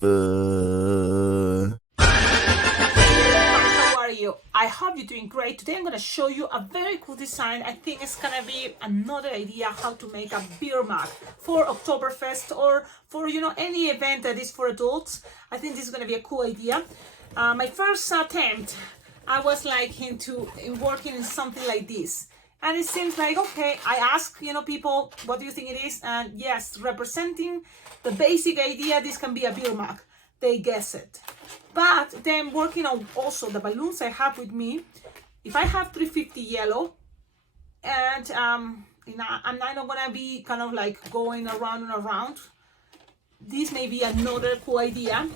How are you? I hope you're doing great. Today I'm going to show you a very cool design. I think it's going to be another idea how to make a beer mug for Oktoberfest or for any event that is for adults. I think this is going to be a cool idea. My first attempt, I was like into working in something like this. And it seems like, okay, I ask, people, what do you think it is? And yes, representing the basic idea, this can be a beer mug. They guess it. But then working on also the balloons I have with me, if I have 350 yellow, and I'm not gonna be kind of like going around and around, this may be another cool idea.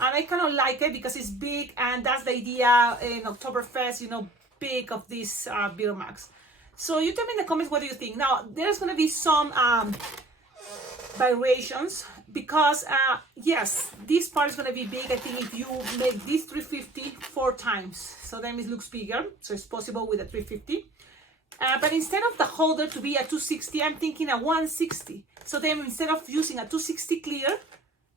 And I kind of like it because it's big, and that's the idea in Oktoberfest, big of these beer mugs. So you tell me in the comments, what do you think? Now, there's gonna be some variations because yes, this part is going to be big. I think if you make this 350 4 times, so then it looks bigger, so it's possible with a 350, but instead of the holder to be a 260, I'm thinking a 160. So then instead of using a 260 clear,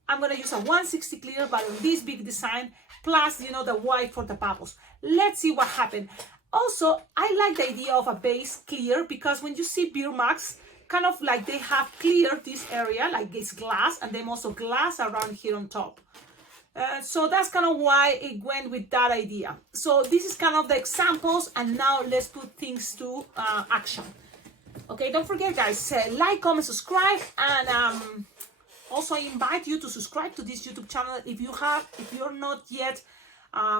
I'm going to use a 160 clear, but on this big design, plus the white for the bubbles. Let's see what happened. Also, I like the idea of a base clear because when you see beer mugs, kind of like they have cleared this area, like it's glass, and then also glass around here on top. So that's kind of why it went with that idea. So this is kind of the examples, and now let's put things to action. Okay, don't forget, guys, like, comment, subscribe, and also I invite you to subscribe to this YouTube channel if you're not yet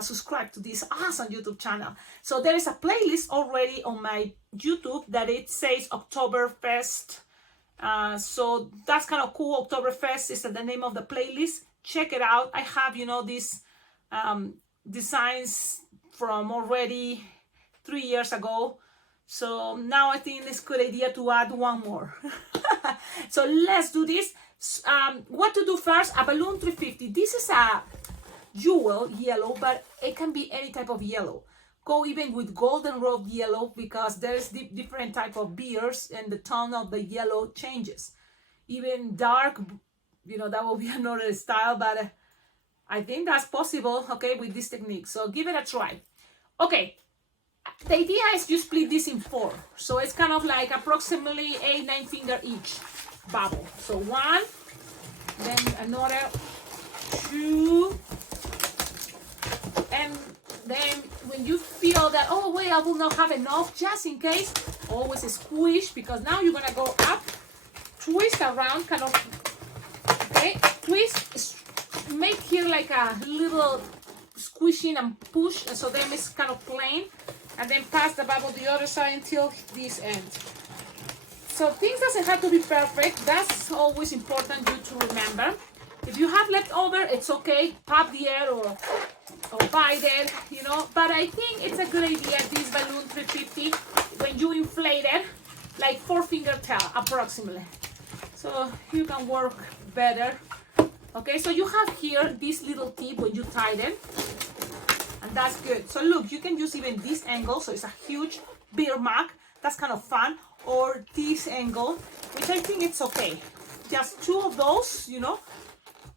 subscribe to this awesome YouTube channel. So there is a playlist already on my YouTube that it says Oktoberfest. So that's kind of cool. Oktoberfest is the name of the playlist. Check it out. I have, these designs from already 3 years ago. So now I think it's a good idea to add one more. So let's do this. What to do first? A balloon 350. This is a jewel yellow, but it can be any type of yellow. Go even with golden rose yellow because there's different type of beers and the tone of the yellow changes. Even dark, that will be another style, but I think that's possible, okay, with this technique. So give it a try. Okay, the idea is you split this in 4. So it's kind of like approximately 8-9 finger each bubble. So 1, then another 2, and then when you feel that, oh wait, I will not have enough, just in case, always squish, because now you're gonna go up, twist around, kind of, okay, twist, make here like a little squishing and push, and so then it's kind of plain, and then pass the bubble the other side until this end. So things doesn't have to be perfect. That's always important you to remember. If you have leftover, it's okay, pop the air or bite it, but I think it's a good idea, this balloon 350, when you inflate it, like 4 finger tail approximately, so you can work better. Okay, so you have here this little tip when you tighten, and that's good. So look, you can use even this angle, so it's a huge beer mug, that's kind of fun, or this angle, which I think it's okay. Just 2 of those,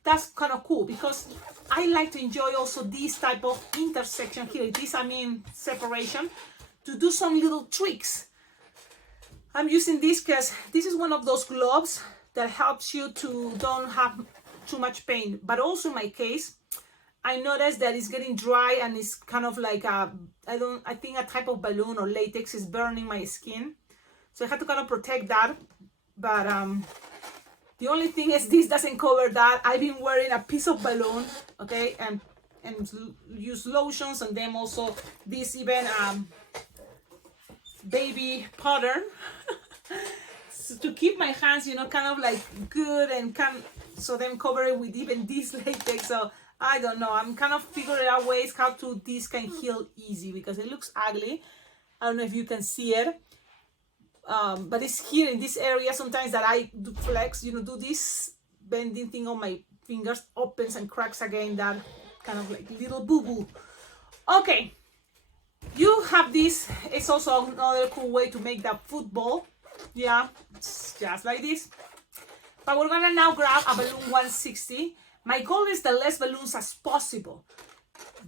that's kind of cool because I like to enjoy also this type of intersection here, separation, to do some little tricks. I'm using this because this is one of those gloves that helps you to don't have too much pain. But also in my case, I noticed that it's getting dry and it's kind of like I think a type of balloon or latex is burning my skin. So I had to kind of protect that. But the only thing is this doesn't cover that. I've been wearing a piece of balloon, okay, and use lotions, and then also this even baby pattern so to keep my hands, kind of like good, and so then cover it with even this latex. So I don't know. I'm kind of figuring out ways how to this can heal easy because it looks ugly. I don't know if you can see it. But it's here in this area sometimes that I do flex, do this bending thing on my fingers, opens and cracks again, that kind of like little boo-boo. Okay, you have this. It's also another cool way to make that football. Yeah, it's just like this. But we're gonna now grab a balloon 160. My goal is the less balloons as possible.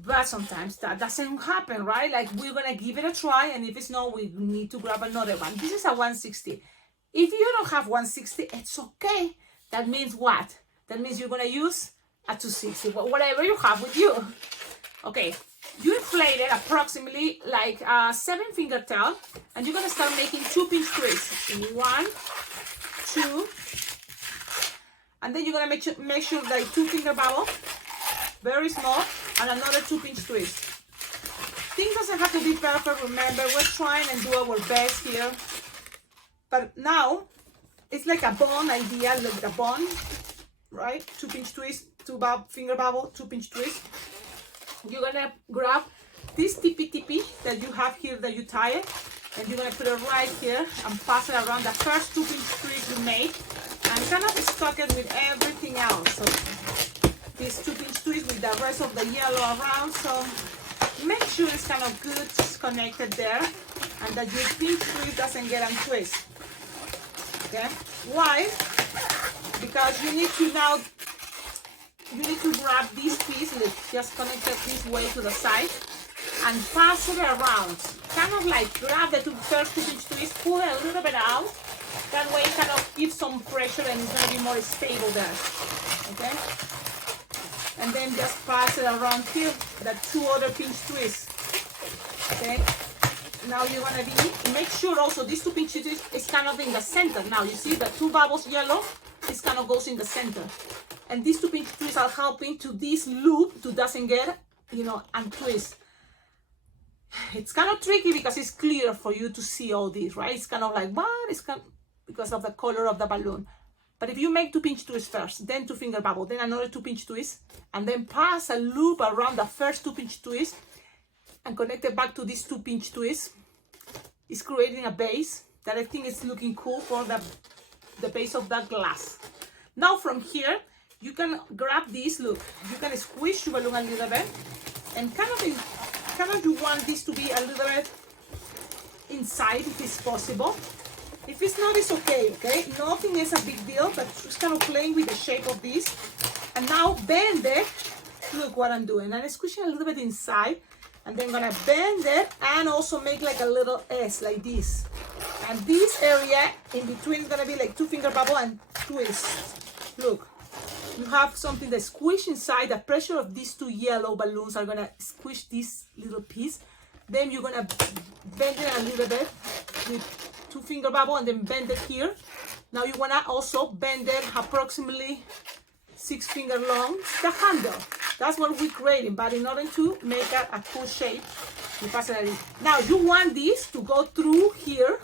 But sometimes that doesn't happen, right? Like we're gonna give it a try, and if it's not, we need to grab another one. This is a 160. If you don't have 160, it's okay. That means what? That means you're gonna use a 260, whatever you have with you. Okay, you inflated approximately like a 7-finger tail, and you're gonna start making 2 pinch twists. 1, 2, and then you're gonna make sure that 2-finger bubble, very small, and another 2 pinch twist. Things doesn't have to be perfect. Remember, we're trying and do our best here. But now it's like a bond idea, like a bond, right? 2 pinch twist, 2-finger bubble, 2 pinch twist. You're gonna grab this tippy that you have here that you tie it, and you're gonna put it right here and pass it around the first 2 pinch twist you make, and kind of stuck it with everything else. So this 2 pinch twist with the rest of the yellow around. So make sure it's kind of good connected there, and that your pinch twist doesn't get untwist. Okay? Why? Because you need to grab this piece, just connect it this way to the side, and pass it around. Kind of like grab the first 2 pinch twist, pull it a little bit out. That way it kind of gives some pressure and it's going to be more stable there. Okay? And then just pass it around here, the 2 other pinch twists. Okay? Now you're going to make sure also these 2 pinch twists is kind of in the center. Now you see the 2 bubbles yellow, this kind of goes in the center. And these 2 pinch twists are helping to this loop to doesn't get, untwist. It's kind of tricky because it's clear for you to see all this, right? It's kind of like, what? It's kind of, because of the color of the balloon. But if you make 2 pinch twists first, then 2-finger bubble, then another 2 pinch twist, and then pass a loop around the first 2 pinch twist and connect it back to this 2 pinch twist, it's creating a base that I think is looking cool for the base of that glass. Now from here, you can grab this, look, you can squish your balloon a little bit, and kind of you want this to be a little bit inside if it's possible. If it's not, it's okay, okay? Nothing is a big deal, but just kind of playing with the shape of this. And now bend it. Look what I'm doing. I'm squishing a little bit inside, and then gonna bend it and also make like a little S like this. And this area in between is gonna be like 2-finger bubble and twist. Look. You have something that squish inside. The pressure of these 2 yellow balloons are gonna squish this little piece. Then you're gonna bend it a little bit with 2-finger bubble and then bend it here. Now you wanna also bend it approximately 6-finger long. The handle. That's what we're creating. But in order to make a cool shape, you pass it. Now you want this to go through here.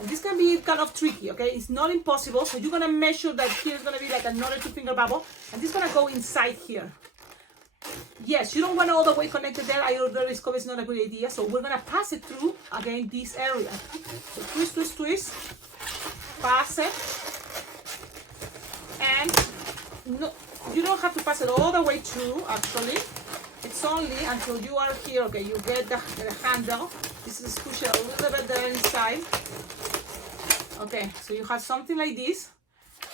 And this can be kind of tricky, okay? It's not impossible. So you're gonna measure that here is gonna be like another 2-finger bubble, and this is gonna go inside here. Yes, you don't want it all the way connected there. I already discovered it's not a good idea. So we're gonna pass it through again this area. So twist, twist, twist, pass it, and no, you don't have to pass it all the way through. Actually, it's only until you are here. Okay, you get the handle. This is push it a little bit there inside. Okay, so you have something like this.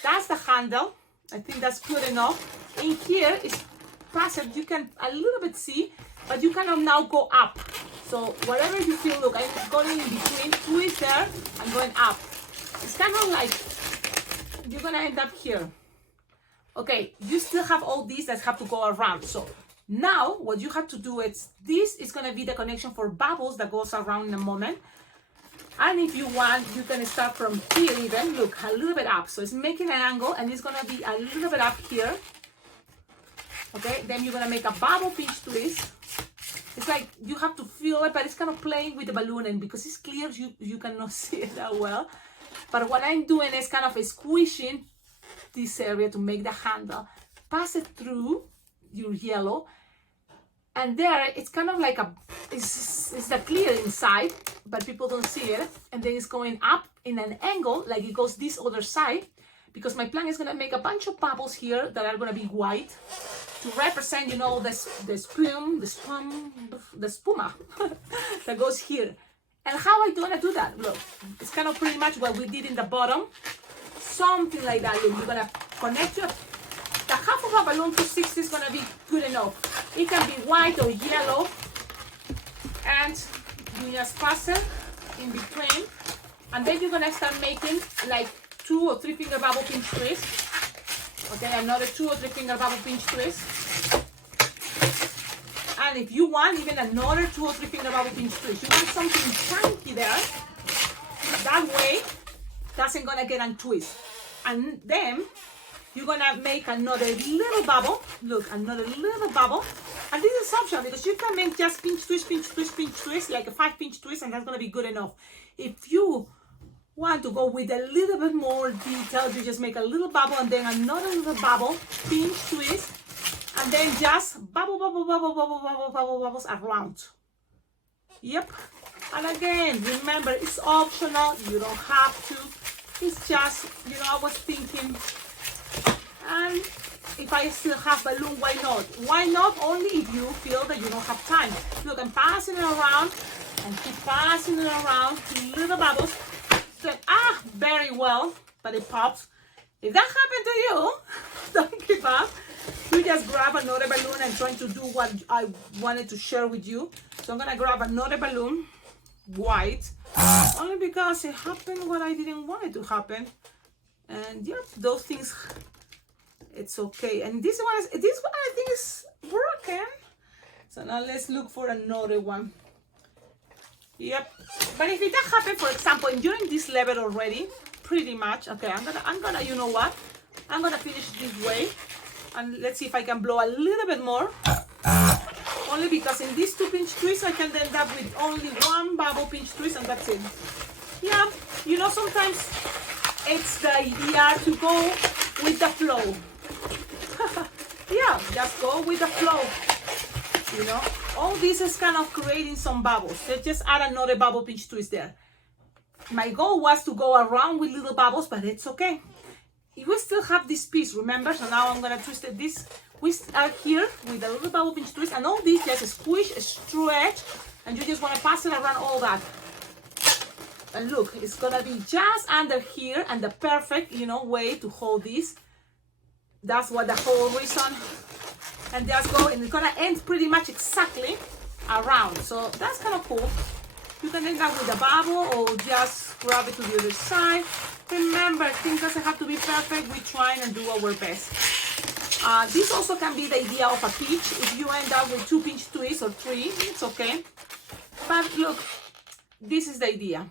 That's the handle. I think that's good enough. In here is passive. You can a little bit see, but you cannot now go up. So whatever you feel, look, I'm going in between, twist there and going up. It's kind of like you're gonna end up here. Okay, you still have all these that have to go around. So now what you have to do is, this is gonna be the connection for bubbles that goes around in a moment. And if you want, you can start from here even, look, a little bit up. So it's making an angle and it's gonna be a little bit up here. Okay, then you're gonna make a bubble pinch twist. It's like you have to feel it, but it's kind of playing with the balloon, and because it's clear, you cannot see it that well. But what I'm doing is kind of squishing this area to make the handle. Pass it through your yellow, and there it's kind of like it's the clear inside, but people don't see it. And then it's going up in an angle, like it goes this other side, because my plan is gonna make a bunch of bubbles here that are gonna be white to represent, you know, the spuma that goes here. And how I gonna do that? Look, it's kind of pretty much what we did in the bottom, something like that. Look, you're gonna connect the half of a balloon 260 is gonna be good enough. It can be white or yellow, and you just fasten in between, and then you're gonna start making like 2 or 3 finger bubble pinch twists. Okay, another 2 or 3 finger bubble pinch twist. And if you want, even another 2 or 3 finger bubble pinch twist. You want something chunky there. That way, doesn't gonna get untwist. And then you're gonna make another little bubble. Look, another little bubble. And this is optional because you can make just pinch twist, pinch twist, pinch twist, like a 5 pinch twist, and that's gonna be good enough. If you want to go with a little bit more detail, you just make a little bubble and then another little bubble, pinch twist, and then just bubble, bubble, bubble, bubble, bubble, bubble, bubbles around. Yep. And again, remember, it's optional. You don't have to. It's just, you know, I was thinking, and if I still have balloon, why not? Why not? Only if you feel that you don't have time. Look, I'm passing it around and keep passing it around, little bubbles. Like, very well, but it pops. If that happened to you, don't give up. You just grab another balloon and trying to do what I wanted to share with you. So I'm gonna grab another balloon, white, only because it happened what I didn't want it to happen. And yep, those things, it's okay. And this one I think is broken. So now let's look for another one. Yep, but if that happened, for example, and you're in this level already, pretty much, okay, I'm gonna, you know what? I'm gonna finish this way, and let's see if I can blow a little bit more. Only because in these 2 pinch twists, I can end up with only 1 bubble pinch twist, and that's it. Yeah, you know, sometimes it's the idea to go with the flow. Yeah, just go with the flow. You know, all this is kind of creating some bubbles. So just add another bubble pinch twist there. My goal was to go around with little bubbles, but it's okay. We still have this piece, remember? So now I'm gonna twist it. This we are here with a little bubble pinch twist, and all this just squish, stretch, and you just wanna pass it around all that. And look, it's gonna be just under here, and the perfect, you know, way to hold this. That's what the whole reason. And just go, and it's gonna end pretty much exactly around. So that's kind of cool. You can end up with a bubble or just grab it to the other side. Remember, things doesn't have to be perfect. We try and do our best. This also can be the idea of a peach. If you end up with 2 pinch twists or 3, it's okay. But look, this is the idea.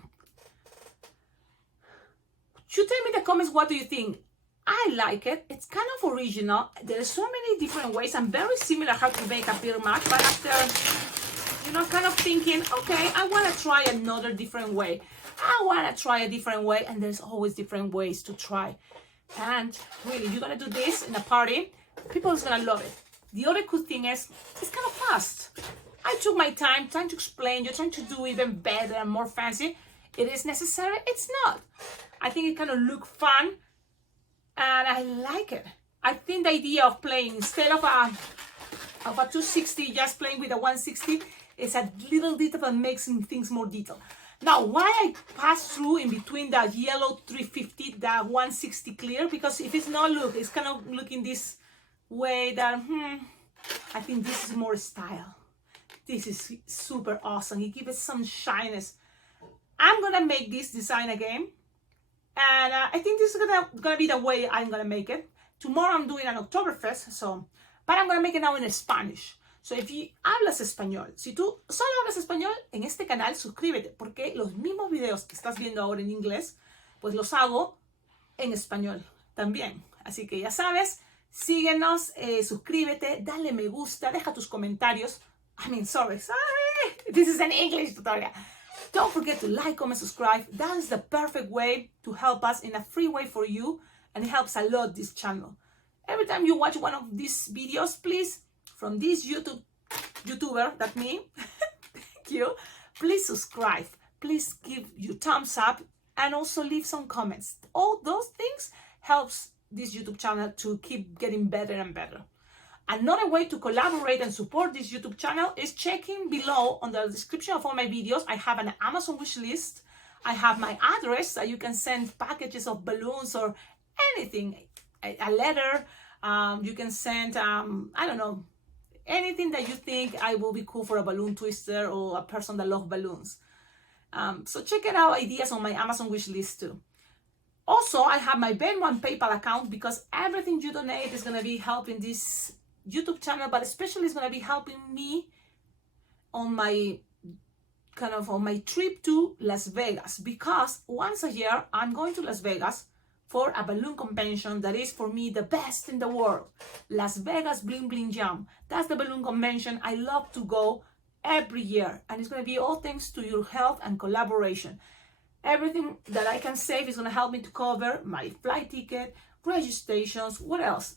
You tell me in the comments, what do you think? I like it. It's kind of original. There's so many different ways and very similar how to make a beer match. But after, you know, kind of thinking, okay, I want to try another different way. I want to try a different way. And there's always different ways to try. And really, you're going to do this in a party. People are going to love it. The other cool thing is, it's kind of fast. I took my time trying to explain. You're trying to do even better and more fancy. It is necessary. It's not. I think it kind of look fun. And I like it. I think the idea of playing instead of a 260, just playing with a 160, is a little detail that makes things more detailed. Now, why I pass through in between the yellow 350, the 160 clear? Because if it's not, look, it's kind of looking this way that, I think this is more style. This is super awesome. It gives it some shyness. I'm gonna make this design again. And I think this is gonna be the way I'm gonna make it. Tomorrow I'm doing an Oktoberfest, but I'm gonna make it now in Spanish. So if you hablas español, si tú solo hablas español, en este canal suscríbete, porque los mismos videos que estás viendo ahora en inglés, pues los hago en español también. Así que ya sabes, síguenos, suscríbete, dale me gusta, deja tus comentarios. Sorry, this is an English tutorial. Don't forget to like, comment, subscribe. That is the perfect way to help us in a free way for you, and it helps a lot this channel. Every time you watch one of these videos, please, from this YouTuber, that's me, thank you, please subscribe. Please give your thumbs up and also leave some comments. All those things helps this YouTube channel to keep getting better and better. Another way to collaborate and support this YouTube channel is checking below on the description of all my videos. I have an Amazon wish list. I have my address that you can send packages of balloons or anything, a letter, You can send, I don't know, anything that you think I will be cool for a balloon twister or a person that loves balloons. So check it out, ideas on my Amazon wish list too. Also, I have my Venmo and PayPal account because everything you donate is going to be helping this YouTube channel, but especially it's going to be helping me on my on my trip to Las Vegas, because once a year I'm going to Las Vegas for a balloon convention that is for me the best in the world. Las Vegas Bling Bling Jam. That's the balloon convention I love to go every year, and it's going to be all thanks to your help and collaboration. Everything that I can save is going to help me to cover my flight ticket, registrations, what else?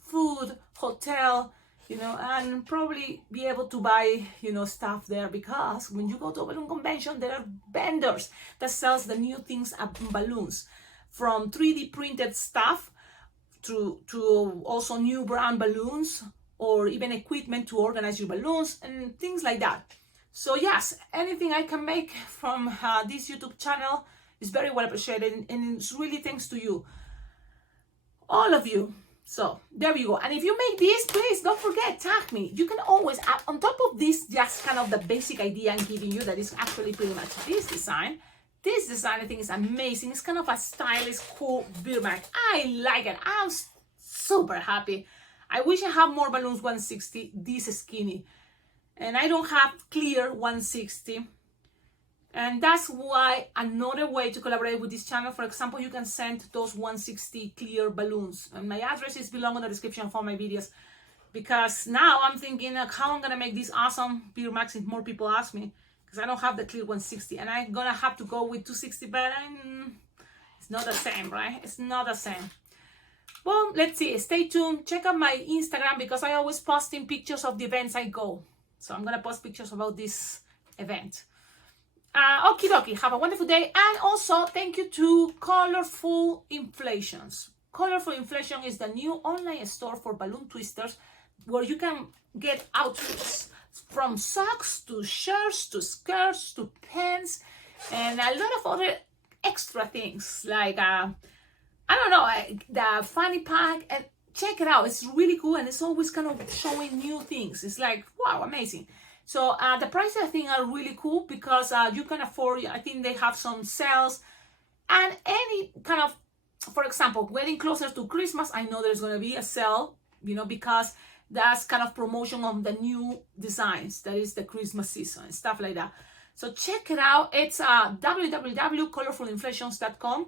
Food, hotel, and probably be able to buy, stuff there, because when you go to a balloon convention, there are vendors that sells the new things of balloons, from 3D printed stuff to also new brand balloons, or even equipment to organize your balloons and things like that. So yes, anything I can make from this YouTube channel is very well appreciated, and it's really thanks to you, all of you. So there we go. And if you make this, please don't forget, tag me. You can always add on top of this, just kind of the basic idea I'm giving you, that is actually pretty much this design. This design I think is amazing. It's kind of a stylish, cool beer mag. I like it. I'm super happy. I wish I have more balloons 160 this skinny, and I don't have clear 160. And that's why another way to collaborate with this channel, for example, you can send those 160 clear balloons. And my address is below in the description for my videos, because now I'm thinking how I'm going to make this awesome beer max if more people ask me, because I don't have the clear 160. And I'm going to have to go with 260, but it's not the same, right? It's not the same. Well, let's see. Stay tuned. Check out my Instagram, because I always posting pictures of the events I go. So I'm going to post pictures about this event. Okie dokie, have a wonderful day. And also thank you to Colorful Inflations. Colorful Inflation is the new online store for balloon twisters, where you can get outfits from socks to shirts to skirts to pants and a lot of other extra things, like I don't know, the fanny pack. And check it out, it's really cool, and it's always kind of showing new things. It's like, wow, amazing. So the prices I think are really cool, because you can afford, I think they have some sales, and any kind of, for example, getting closer to Christmas, I know there's going to be a sale, because that's kind of promotion of the new designs. That is the Christmas season and stuff like that. So check it out. It's www.colorfulinflations.com.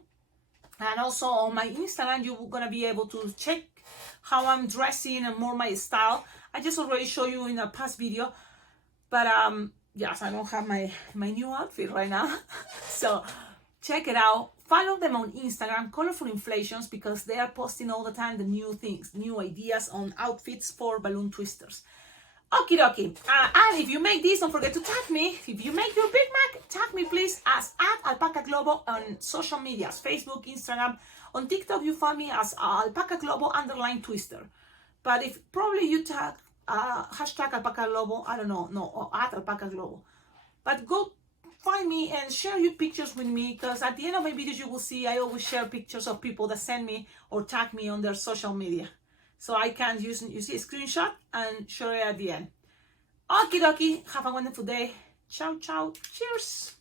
And also on my Instagram, you're going to be able to check how I'm dressing and more my style. I just already showed you in a past video. But yes, I don't have my new outfit right now. So check it out. Follow them on Instagram, Colorful Inflations, because they are posting all the time the new things, new ideas on outfits for balloon twisters. Okie dokie. And if you make this, don't forget to tag me. If you make your Big Mac, tag me please as @alpacaglobo on social medias, Facebook, Instagram. On TikTok, you find me as @alpacaglobo_twister. But if probably you tag hashtag Alpaca Globo, I don't know, no, or @Alpaca Globo. But go find me and share your pictures with me, because at the end of my videos you will see I always share pictures of people that send me or tag me on their social media. So I can you see a screenshot and share it at the end. Okie dokie, have a wonderful day. Ciao, ciao, cheers.